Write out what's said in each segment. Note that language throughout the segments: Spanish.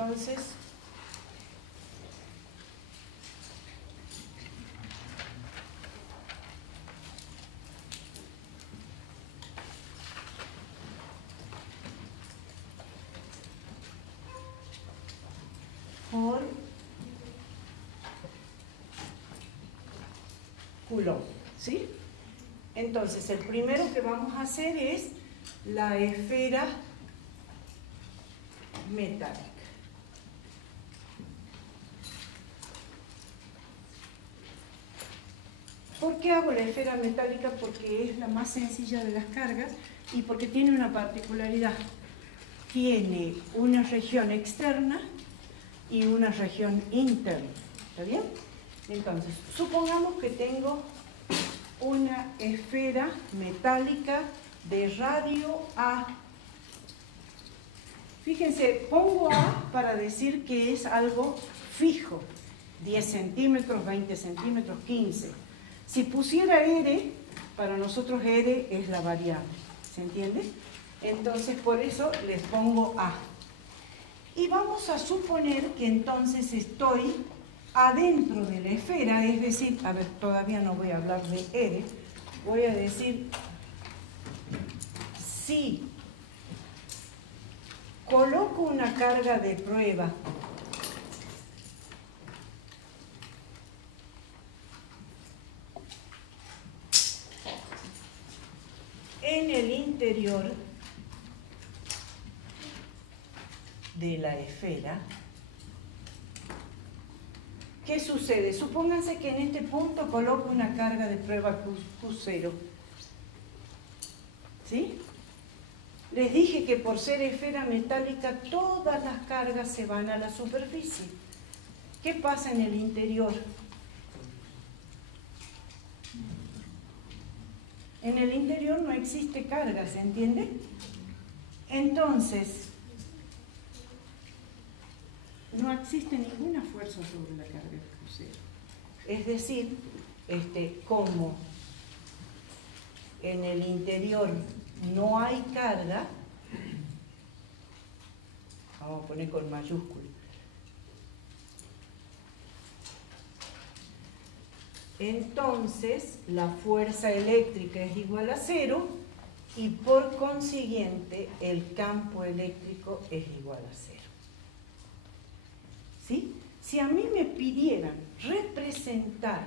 entonces por Coulomb, ¿sí? Entonces, el primero que vamos a hacer es la esfera metálica. ¿Por qué hago la esfera metálica? Porque es la más sencilla de las cargas y porque tiene una particularidad. Tiene una región externa y una región interna. ¿Está bien? Entonces, supongamos que tengo una esfera metálica de radio A. Fíjense, pongo A para decir que es algo fijo. 10 centímetros, 20 centímetros, 15. Si pusiera R, para nosotros R es la variable. ¿Se entiende? Entonces, por eso les pongo A. Y vamos a suponer que entonces estoy adentro de la esfera, es decir, a ver, todavía no voy a hablar de R, voy a decir, si coloco una carga de prueba en el interior de la esfera, ¿qué sucede? Supónganse que en este punto coloco una carga de prueba Q0. ¿Sí? Les dije que por ser esfera metálica todas las cargas se van a la superficie. ¿Qué pasa en el interior? En el interior no existe carga, ¿se entiende? Entonces, no existe ninguna fuerza sobre la carga de crucero. Es decir, como en el interior no hay carga, vamos a poner con mayúscula, entonces la fuerza eléctrica es igual a 0 y por consiguiente el campo eléctrico es igual a 0. ¿Sí? Si a mí me pidieran representar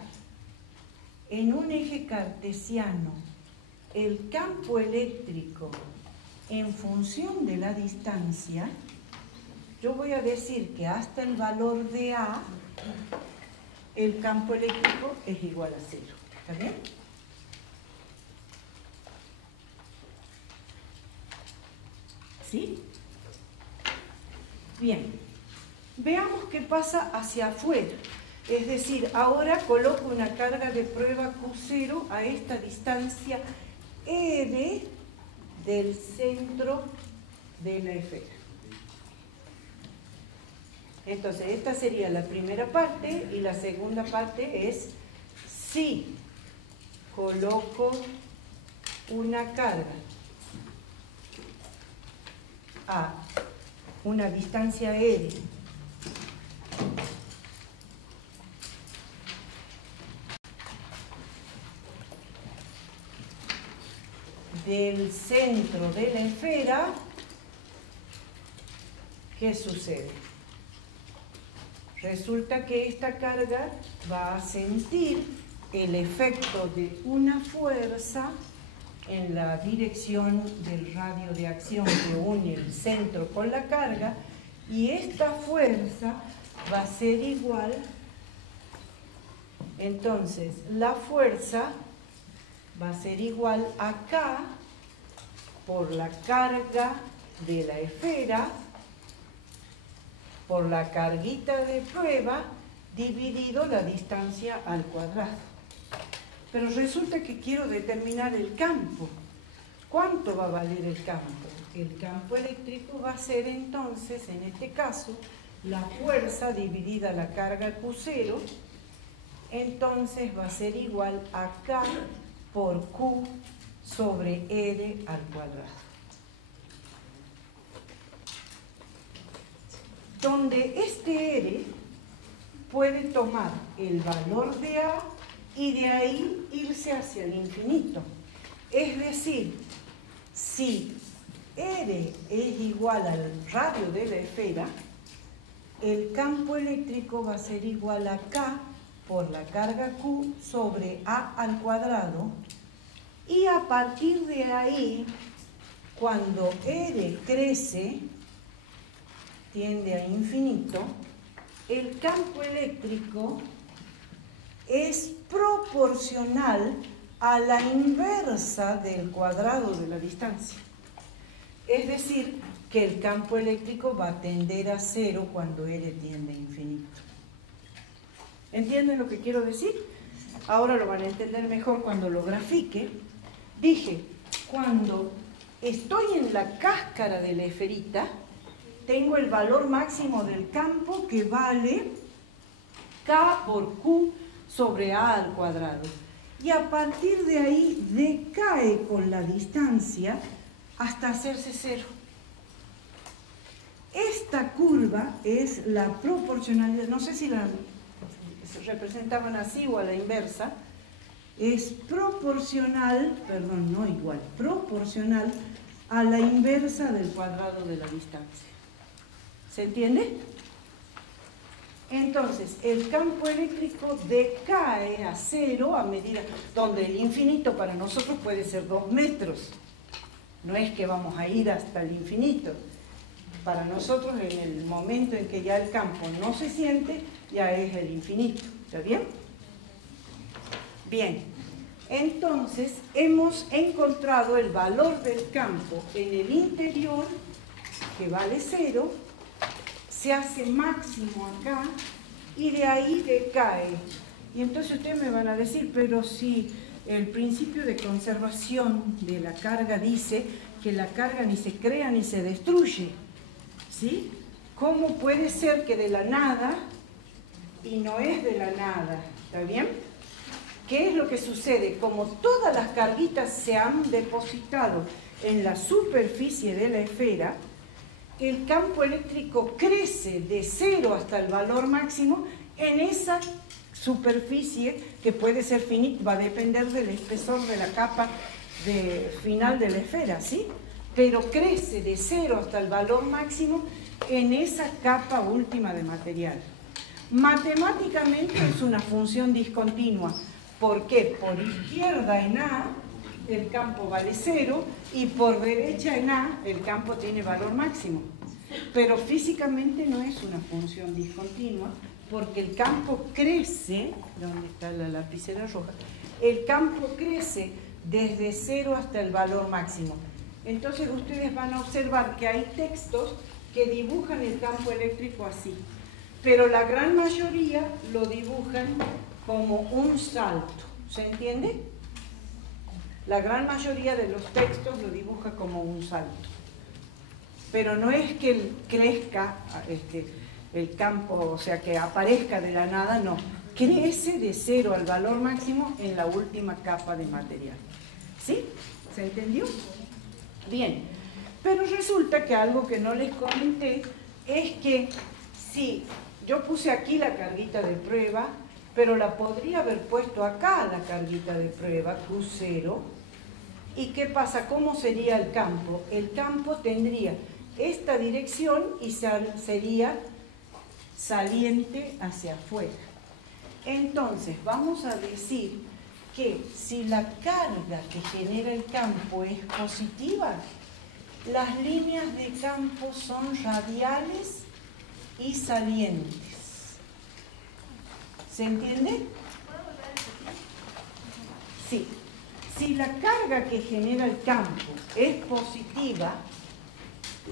en un eje cartesiano el campo eléctrico en función de la distancia, yo voy a decir que hasta el valor de A el campo eléctrico es igual a 0. ¿Está bien? ¿Sí? Bien. Veamos qué pasa hacia afuera. Es decir, ahora coloco una carga de prueba Q0 a esta distancia R del centro de la esfera. Entonces, esta sería la primera parte y la segunda parte es si coloco una carga a una distancia R del centro de la esfera, ¿qué sucede? Resulta que esta carga va a sentir el efecto de una fuerza en la dirección del radio de acción que une el centro con la carga, y esta fuerza va a ser igual, entonces la fuerza va a ser igual a K por la carga de la esfera por la carguita de prueba dividido la distancia al cuadrado. Pero resulta que quiero determinar el campo. ¿Cuánto va a valer el campo? El campo eléctrico va a ser entonces, en este caso, la fuerza dividida la carga Q0, entonces va a ser igual a K por Q sobre R al cuadrado. donde este R puede tomar el valor de A y de ahí irse hacia el infinito. Es decir, si R es igual al radio de la esfera, el campo eléctrico va a ser igual a K por la carga Q sobre A al cuadrado, y a partir de ahí, cuando R crece, tiende a infinito, el campo eléctrico es proporcional a la inversa del cuadrado de la distancia. Es decir, que el campo eléctrico va a tender a cero cuando R tiende a infinito. ¿Entienden lo que quiero decir? Ahora lo van a entender mejor cuando lo grafique. Dije, cuando estoy en la cáscara de la esferita, tengo el valor máximo del campo que vale K por Q sobre A al cuadrado. Y a partir de ahí decae con la distancia hasta hacerse cero. Esta curva es la proporcionalidad, no sé si la representaban así o a la inversa, es proporcional, perdón, no igual, proporcional a la inversa del cuadrado de la distancia. ¿Se entiende? Entonces, el campo eléctrico decae a cero a medida, donde el infinito para nosotros puede ser 2 metros. No es que vamos a ir hasta el infinito. Para nosotros, en el momento en que ya el campo no se siente, ya es el infinito. ¿Está bien? Bien. Entonces, hemos encontrado el valor del campo en el interior, que vale 0, se hace máximo acá, y de ahí decae. Y entonces ustedes me van a decir, pero si el principio de conservación de la carga dice que la carga ni se crea ni se destruye, ¿sí? ¿Cómo puede ser que de la nada, y no es de la nada? ¿Está bien? ¿Qué es lo que sucede? Como todas las carguitas se han depositado en la superficie de la esfera, el campo eléctrico crece de 0 hasta el valor máximo en esa superficie, que puede ser finita, va a depender del espesor de la capa final de la esfera, ¿sí? Pero crece de 0 hasta el valor máximo en esa capa última de material. Matemáticamente es una función discontinua. ¿Por qué? Por izquierda en A el campo vale 0 y por derecha en A el campo tiene valor máximo. Pero físicamente no es una función discontinua, porque el campo crece, ¿dónde está la lapicera roja? El campo crece desde 0 hasta el valor máximo. Entonces ustedes van a observar que hay textos que dibujan el campo eléctrico así, pero la gran mayoría lo dibujan como un salto. ¿Se entiende? La gran mayoría de los textos lo dibuja como un salto. Pero no es que crezca el campo, o sea, que aparezca de la nada, no. Crece de 0 al valor máximo en la última capa de material. ¿Sí? ¿Se entendió? Bien. Pero resulta que algo que no les comenté es que si yo puse aquí la carguita de prueba, pero la podría haber puesto acá la carguita de prueba, Q0. ¿Y qué pasa? ¿Cómo sería el campo? El campo tendría esta dirección y sería saliente hacia afuera. Entonces, vamos a decir que si la carga que genera el campo es positiva, las líneas de campo son radiales y salientes. ¿Se entiende? Sí. Si la carga que genera el campo es positiva,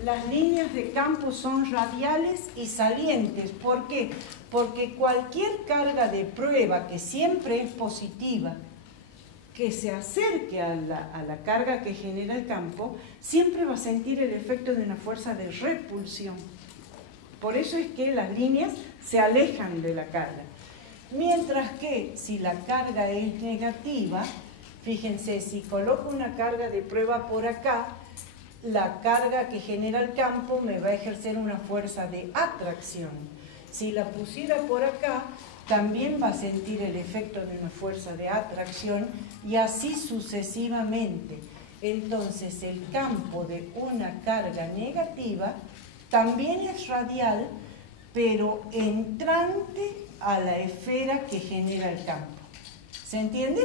las líneas de campo son radiales y salientes. ¿Por qué? Porque cualquier carga de prueba que siempre es positiva, que se acerque a la carga que genera el campo, siempre va a sentir el efecto de una fuerza de repulsión. Por eso es que las líneas se alejan de la carga. Mientras que si la carga es negativa, fíjense, si coloco una carga de prueba por acá, la carga que genera el campo me va a ejercer una fuerza de atracción. Si la pusiera por acá, también va a sentir el efecto de una fuerza de atracción y así sucesivamente. Entonces el campo de una carga negativa también es radial, pero entrante a la esfera que genera el campo. ¿Se entiende?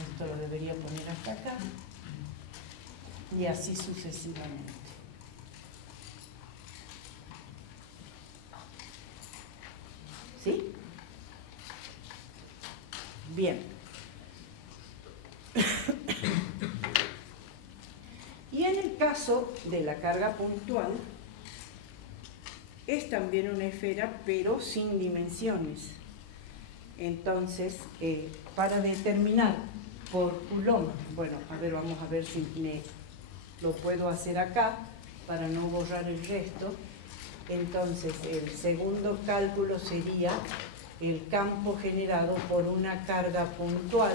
Esto lo debería poner hasta acá. Y así sucesivamente. ¿Sí? Bien. Y en el caso de la carga puntual, es también una esfera, pero sin dimensiones. Entonces, para determinar por Coulomb, bueno, a ver, vamos a ver si lo puedo hacer acá, para no borrar el resto. Entonces, el segundo cálculo sería el campo generado por una carga puntual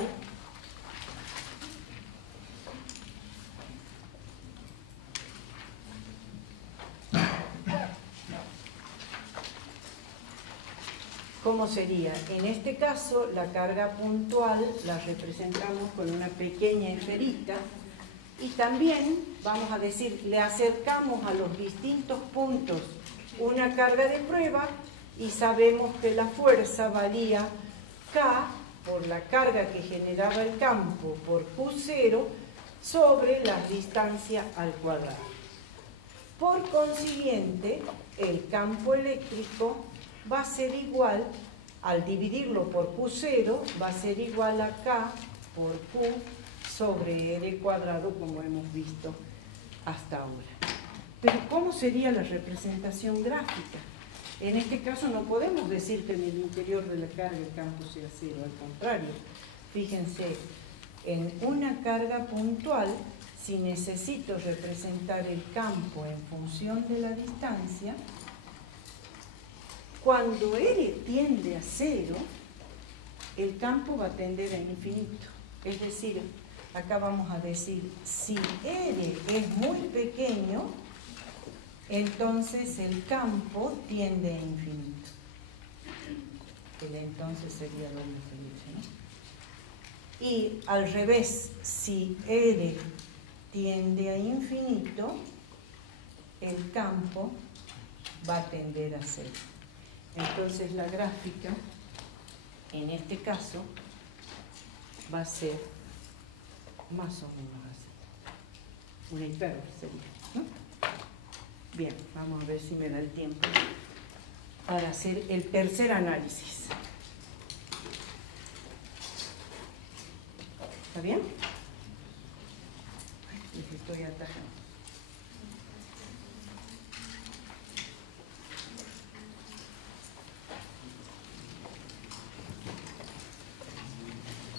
¿Cómo sería? En este caso, la carga puntual la representamos con una pequeña esferita y también, vamos a decir, le acercamos a los distintos puntos una carga de prueba y sabemos que la fuerza valía K por la carga que generaba el campo por Q0 sobre la distancia al cuadrado. Por consiguiente, el campo eléctrico va a ser igual, al dividirlo por Q0, va a ser igual a K por Q sobre R cuadrado, como hemos visto hasta ahora. Pero ¿cómo sería la representación gráfica? En este caso no podemos decir que en el interior de la carga el campo sea cero, al contrario. Fíjense, en una carga puntual, si necesito representar el campo en función de la distancia, cuando R tiende a cero, el campo va a tender a infinito. Es decir, acá vamos a decir, si R es muy pequeño, entonces el campo tiende a infinito. El entonces sería doble feliz, ¿no? Y al revés, si R tiende a infinito, el campo va a tender a cero. Entonces la gráfica, en este caso, va a ser más o menos así. Una hipérbole sería, ¿no? Bien, vamos a ver si me da el tiempo para hacer el tercer análisis. ¿Está bien? Les estoy atajando.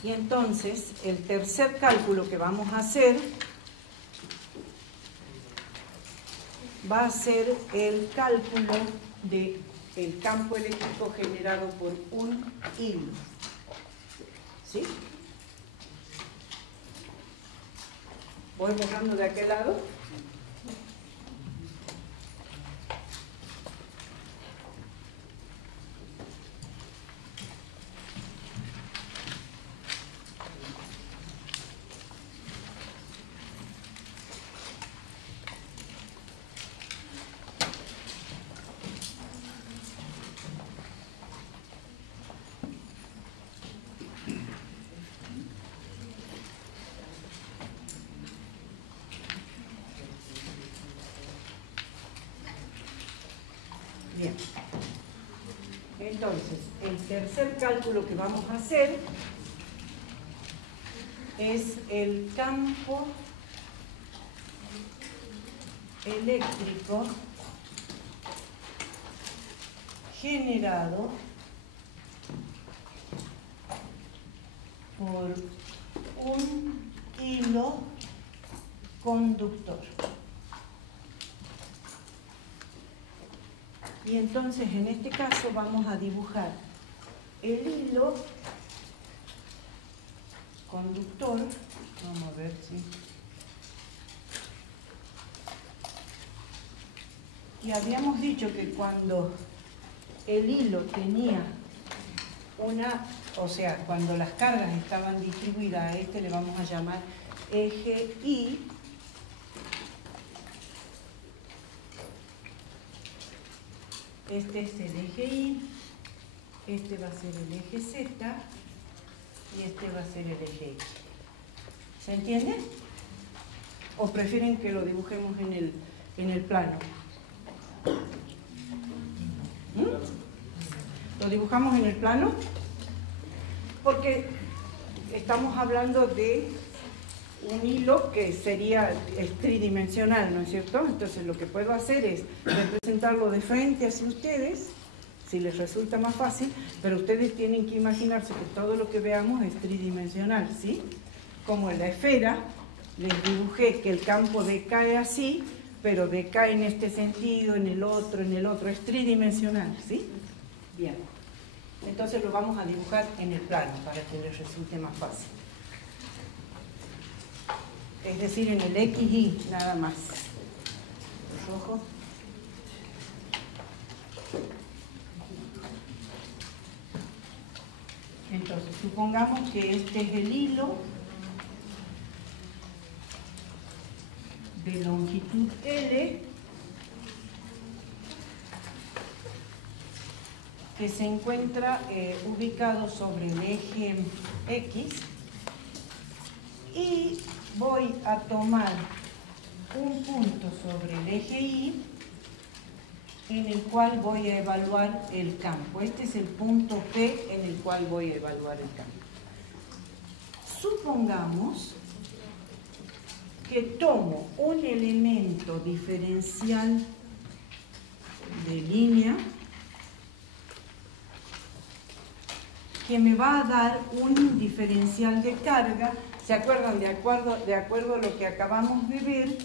Y entonces, el tercer cálculo que vamos a hacer va a ser el cálculo del campo eléctrico generado por un hilo. ¿Sí? Voy borrando de aquel lado. Bien. Entonces, el tercer cálculo que vamos a hacer es el campo eléctrico generado por un hilo conductor. Y entonces en este caso vamos a dibujar el hilo conductor. Vamos a ver si Y habíamos dicho que cuando el hilo tenía o sea, cuando las cargas estaban distribuidas, a este le vamos a llamar eje Y, este es el eje Y, este va a ser el eje Z y este va a ser el eje X. ¿Se entiende? ¿O prefieren que lo dibujemos en el plano? ¿Lo dibujamos en el plano? Porque estamos hablando de un hilo que es tridimensional, ¿no es cierto? Entonces lo que puedo hacer es representarlo de frente hacia ustedes, si les resulta más fácil, pero ustedes tienen que imaginarse que todo lo que veamos es tridimensional, ¿sí? Como en la esfera, les dibujé que el campo decae así, pero decae en este sentido, en el otro, es tridimensional, ¿sí? Bien. Entonces lo vamos a dibujar en el plano para que les resulte más fácil. Es decir, en el XY nada más. Rojo. Entonces, supongamos que este es el hilo de longitud L que se encuentra ubicado sobre el eje X, y voy a tomar un punto sobre el eje Y en el cual voy a evaluar el campo. Este es el punto P en el cual voy a evaluar el campo. Supongamos que tomo un elemento diferencial de línea que me va a dar un diferencial de carga. ¿Se acuerdan? De acuerdo a lo que acabamos de ver,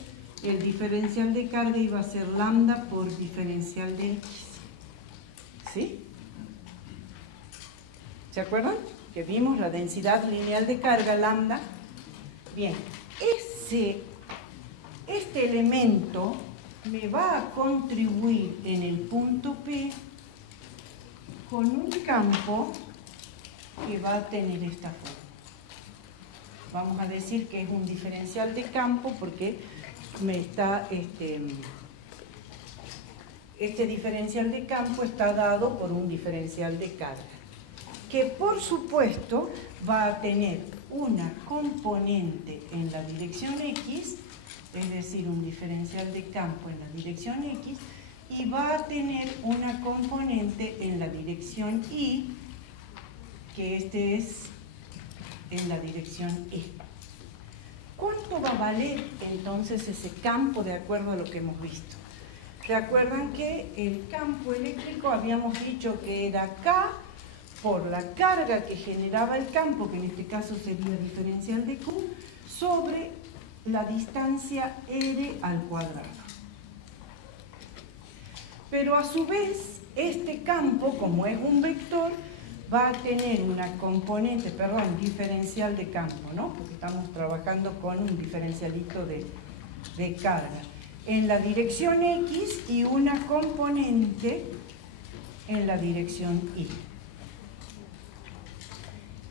el diferencial de carga iba a ser lambda por diferencial de X. ¿Sí? ¿Se acuerdan? Que vimos la densidad lineal de carga, lambda. Bien, este elemento me va a contribuir en el punto P con un campo que va a tener esta forma. Vamos a decir que es un diferencial de campo porque este diferencial de campo está dado por un diferencial de carga, que por supuesto va a tener una componente en la dirección X, es decir, un diferencial de campo en la dirección X, y va a tener una componente en la dirección Y, que este es en la dirección E. ¿Cuánto va a valer entonces ese campo de acuerdo a lo que hemos visto? ¿Recuerdan que el campo eléctrico habíamos dicho que era K por la carga que generaba el campo, que en este caso sería diferencial de Q, sobre la distancia R al cuadrado? Pero a su vez, este campo, como es un vector, va a tener una componente, diferencial de campo, ¿no? Porque estamos trabajando con un diferencialito de carga en la dirección X y una componente en la dirección Y.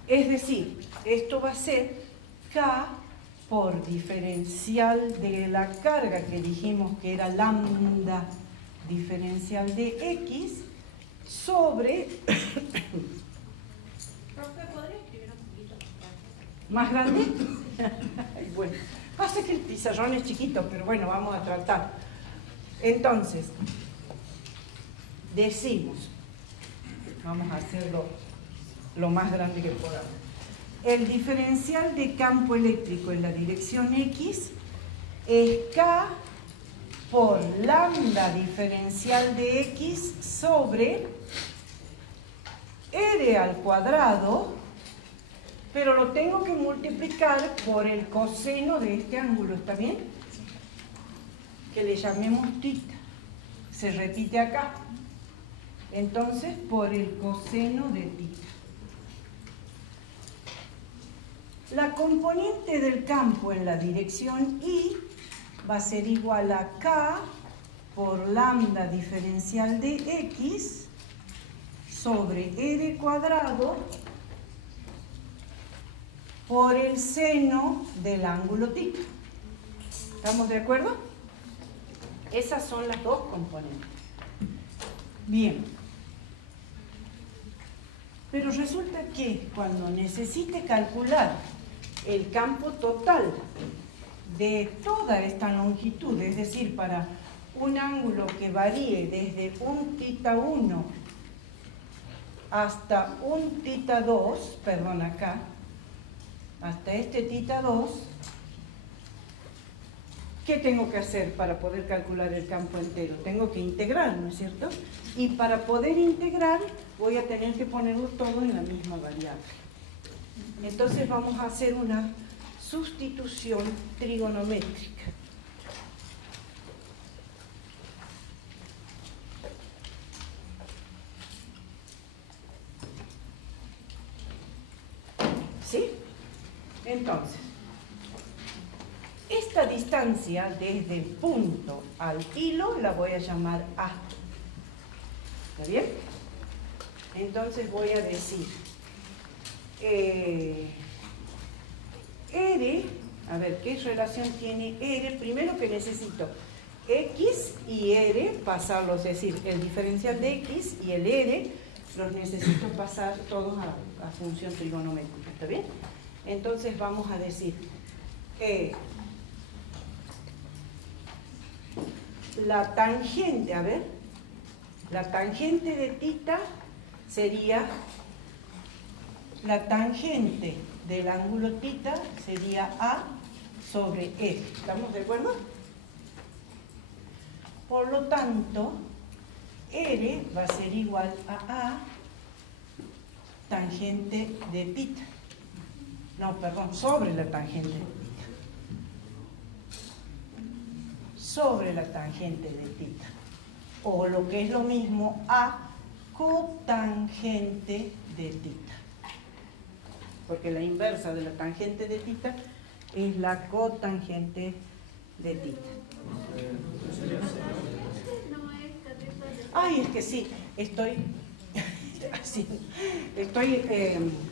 Es decir, esto va a ser K por diferencial de la carga, que dijimos que era lambda diferencial de X, sobre... ¿Podría escribir un poquito ¿Más grande? Bueno, pasa que el pizarrón es chiquito, pero bueno, vamos a tratar. Entonces, decimos, vamos a hacerlo lo más grande que podamos. El diferencial de campo eléctrico en la dirección X es K por lambda diferencial de X sobre R al cuadrado, pero lo tengo que multiplicar por el coseno de este ángulo, ¿está bien? Que le llamemos θ. Se repite acá. Entonces, por el coseno de θ. La componente del campo en la dirección Y va a ser igual a K por lambda diferencial de x sobre r cuadrado por el seno del ángulo θ. ¿Estamos de acuerdo? Esas son las dos componentes. Bien. Pero resulta que cuando necesite calcular el campo total de toda esta longitud, es decir, para un ángulo que varíe desde un θ1 hasta un θ2, perdón, acá, hasta este θ2, ¿qué tengo que hacer para poder calcular el campo entero? Tengo que integrar, ¿no es cierto? Y para poder integrar voy a tener que ponerlo todo en la misma variable. Entonces vamos a hacer una sustitución trigonométrica. ¿Sí? Entonces, esta distancia desde el punto al hilo la voy a llamar A. ¿Está bien? Entonces voy a decir R, a ver, ¿qué relación tiene R? Primero que necesito X y R, pasarlos, es decir, el diferencial de X y el R, los necesito pasar todos a función trigonométrica, ¿está bien? Entonces vamos a decir la tangente, a ver, la tangente de θ sería, la tangente del ángulo θ sería A sobre R. ¿Estamos de acuerdo? Por lo tanto, R va a ser igual a tangente de θ. No, perdón, sobre la tangente de θ. Sobre la tangente de θ. O lo que es lo mismo, A cotangente de θ. Porque la inversa de la tangente de θ es la cotangente de θ. Ay, es que sí,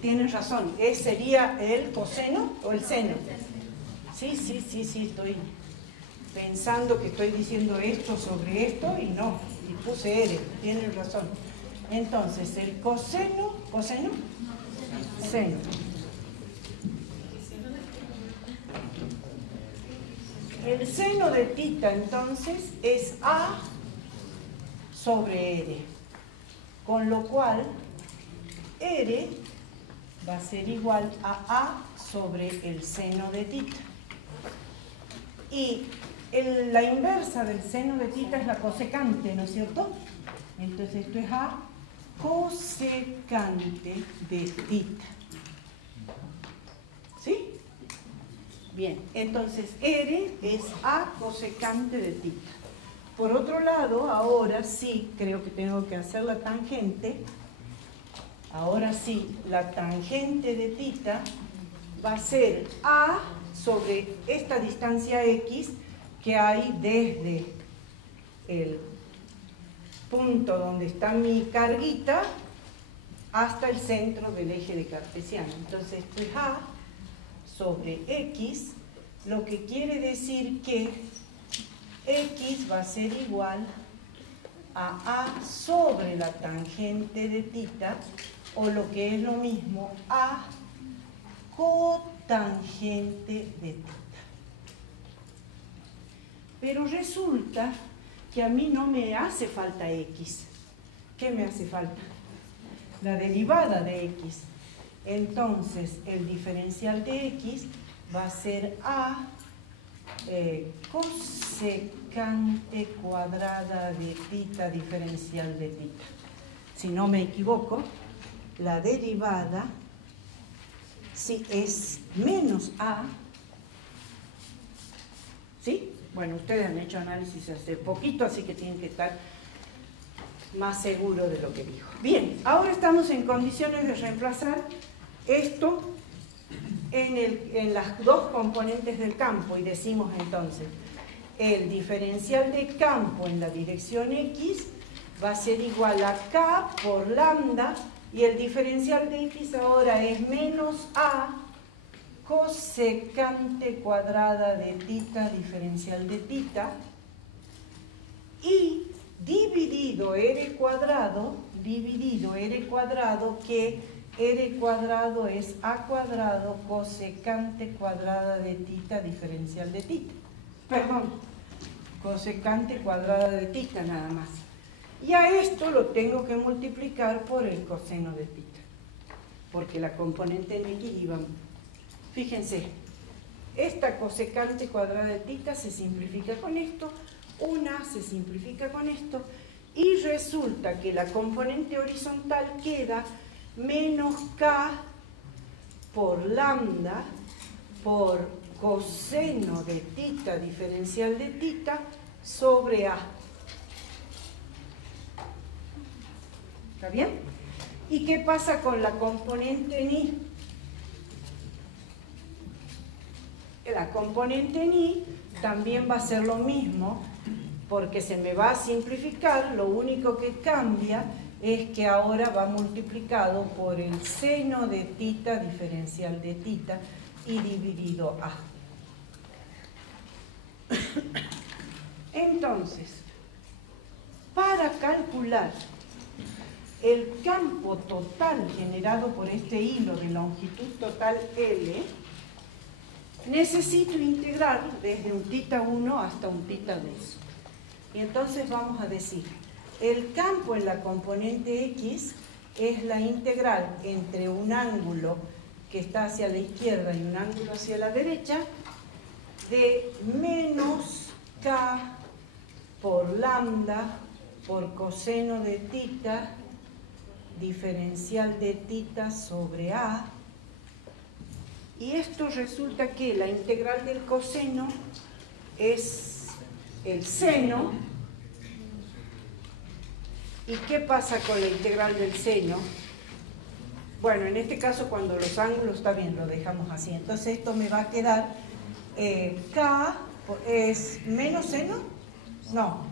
tienes razón, sería el coseno o el seno. Sí, estoy pensando que estoy diciendo esto sobre esto y no, y puse R, tienes razón. Entonces, el coseno, seno. El seno de θ entonces es A sobre R, con lo cual R va a ser igual a A sobre el seno de θ. Y la inversa del seno de θ es la cosecante, ¿no es cierto? Entonces esto es A cosecante de θ. ¿Sí? Bien, entonces R es A cosecante de θ. Por otro lado, ahora sí creo que tengo que hacer la tangente. Ahora sí, la tangente de θ va a ser A sobre esta distancia X que hay desde el punto donde está mi carguita hasta el centro del eje de cartesiano. Entonces esto es A sobre X, lo que quiere decir que X va a ser igual a A sobre la tangente de θ, o lo que es lo mismo, A cotangente de θ. Pero resulta que a mí no me hace falta X. ¿Qué me hace falta? La derivada de X. Entonces, el diferencial de X va a ser A cosecante cuadrada de θ diferencial de θ. Si no me equivoco, la derivada sí es menos A. ¿Sí? Bueno, ustedes han hecho análisis hace poquito, así que tienen que estar más seguros de lo que dijo. Bien, ahora estamos en condiciones de reemplazar esto en las dos componentes del campo y decimos entonces el diferencial de campo en la dirección X va a ser igual a K por lambda, y el diferencial de X ahora es menos A cosecante cuadrada de tita diferencial de tita, y dividido R cuadrado, que R cuadrado es A cuadrado cosecante cuadrada de tita diferencial de tita. Perdón, cosecante cuadrada de tita nada más. Y a esto lo tengo que multiplicar por el coseno de tita, porque la componente en X iba. Fíjense, esta cosecante cuadrada de tita se simplifica con esto, una se simplifica con esto, y resulta que la componente horizontal queda menos K por lambda por coseno de tita diferencial de tita sobre A. ¿Está bien? ¿Y qué pasa con la componente en Y? La componente en Y también va a ser lo mismo, porque se me va a simplificar. Lo único que cambia es que ahora va multiplicado por el seno de tita diferencial de tita y dividido A. Entonces, para calcular el campo total generado por este hilo de longitud total L, necesito integrar desde un tita 1 hasta un tita 2. Y entonces vamos a decir, el campo en la componente X es la integral entre un ángulo que está hacia la izquierda y un ángulo hacia la derecha de menos K por lambda por coseno de tita diferencial de tita sobre A. Y esto resulta que la integral del coseno es el seno. ¿Y qué pasa con la integral del seno? Bueno, en este caso cuando los ángulos, está bien, lo dejamos así. Entonces esto me va a quedar K es menos seno. No.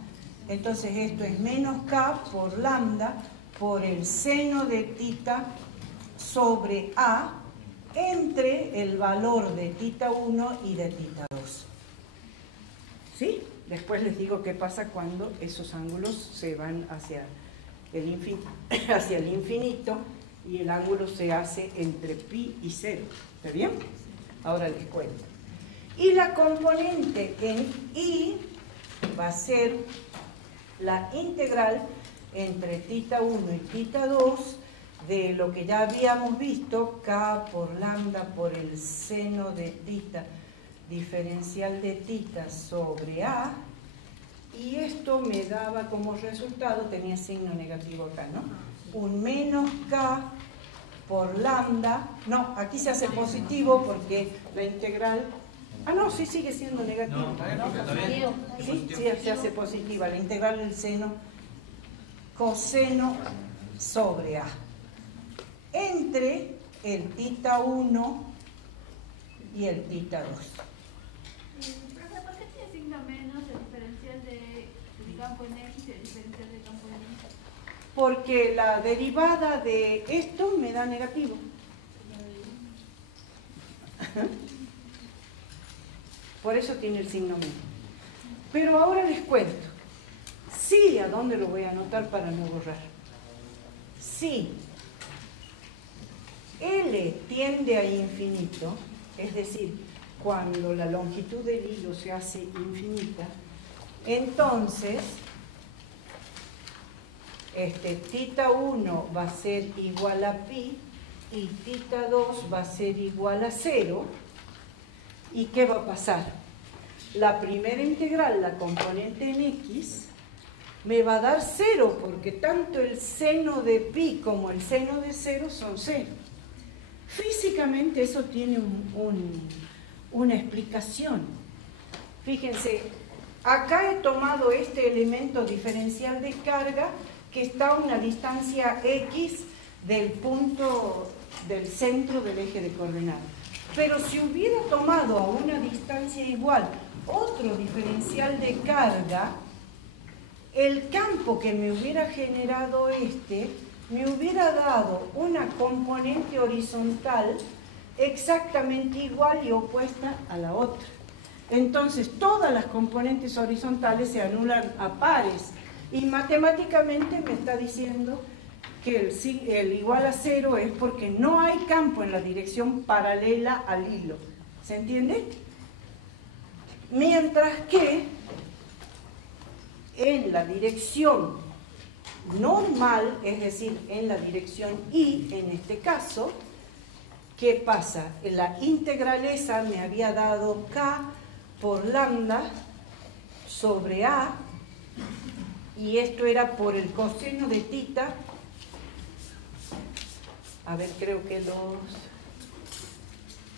Entonces esto es menos K por lambda por el seno de tita sobre A entre el valor de tita 1 y de tita 2. ¿Sí? Después les digo qué pasa cuando esos ángulos se van hacia el infinito y el ángulo se hace entre pi y 0. ¿Está bien? Ahora les cuento. Y la componente en Y va a ser la integral entre tita 1 y tita 2 de lo que ya habíamos visto, K por lambda por el seno de tita diferencial de tita sobre A, y esto me daba como resultado, tenía signo negativo acá, ¿no? Un menos K por lambda, no, aquí se hace positivo porque la integral, no, sí sigue siendo negativo, ¿no? Sí, se hace positiva, la integral del seno, coseno sobre A, entre el tita 1 y el tita 2. Profe, ¿por qué tiene signo menos el diferencial de campo en X y el diferencial de campo en Y? Porque la derivada de esto me da negativo. Por eso tiene el signo menos. Pero ahora les cuento. Sí, ¿a dónde lo voy a anotar para no borrar? Sí. L tiende a infinito, es decir, cuando la longitud del hilo se hace infinita, entonces tita 1 va a ser igual a pi y tita 2 va a ser igual a 0. ¿Y qué va a pasar? La primera integral, la componente en X, me va a dar 0, porque tanto el seno de pi como el seno de 0 son 0. Físicamente eso tiene una explicación. Fíjense, acá he tomado este elemento diferencial de carga que está a una distancia X del punto del centro del eje de coordenadas. Pero si hubiera tomado a una distancia igual otro diferencial de carga, el campo que me hubiera generado me hubiera dado una componente horizontal exactamente igual y opuesta a la otra. Entonces, todas las componentes horizontales se anulan a pares y matemáticamente me está diciendo que el igual a 0 es porque no hay campo en la dirección paralela al hilo. ¿Se entiende? Mientras que en la dirección normal, es decir, en la dirección Y, en este caso, ¿qué pasa? La integraleza me había dado K por lambda sobre A, y esto era por el coseno de tita. A ver, creo que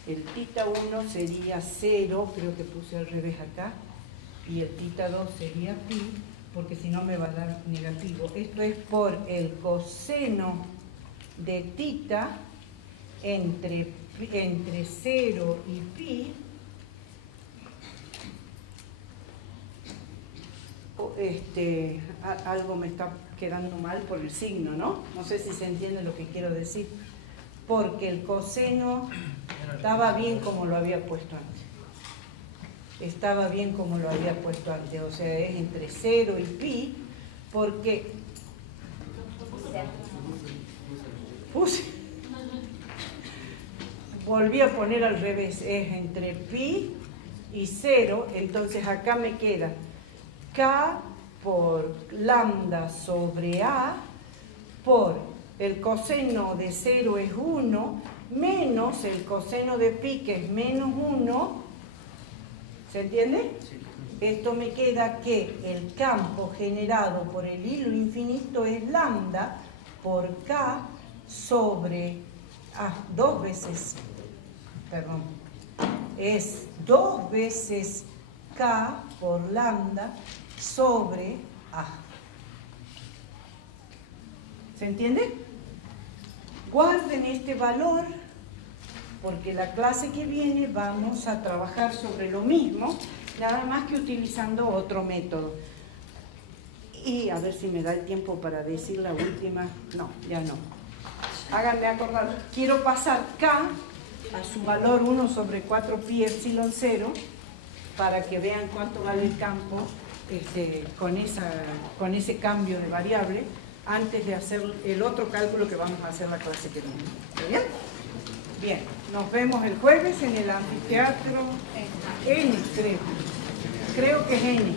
el tita 1 sería 0, creo que puse al revés acá, y el tita 2 sería pi, porque si no me va a dar negativo. Esto es por el coseno de tita entre 0 y pi, algo me está quedando mal por el signo, ¿no? No sé si se entiende lo que quiero decir, porque el coseno estaba bien como lo había puesto antes. Estaba bien como lo había puesto antes, o sea, es entre 0 y pi, porque volví a poner al revés, es entre pi y 0, entonces acá me queda K por lambda sobre A por el coseno de 0 es 1 menos el coseno de pi que es menos 1. ¿Se entiende? Sí. Esto me queda que el campo generado por el hilo infinito es lambda por K sobre es 2 veces K por lambda sobre A. ¿Se entiende? Guarden este valor, porque la clase que viene vamos a trabajar sobre lo mismo, nada más que utilizando otro método. Y a ver si me da el tiempo para decir la última. No, ya no. Háganme acordar. Quiero pasar K a su valor 1 sobre 4 pi epsilon 0 para que vean cuánto vale el campo con ese cambio de variable antes de hacer el otro cálculo que vamos a hacer la clase que viene. ¿Está bien? Bien, nos vemos el jueves en el anfiteatro N, creo que es N.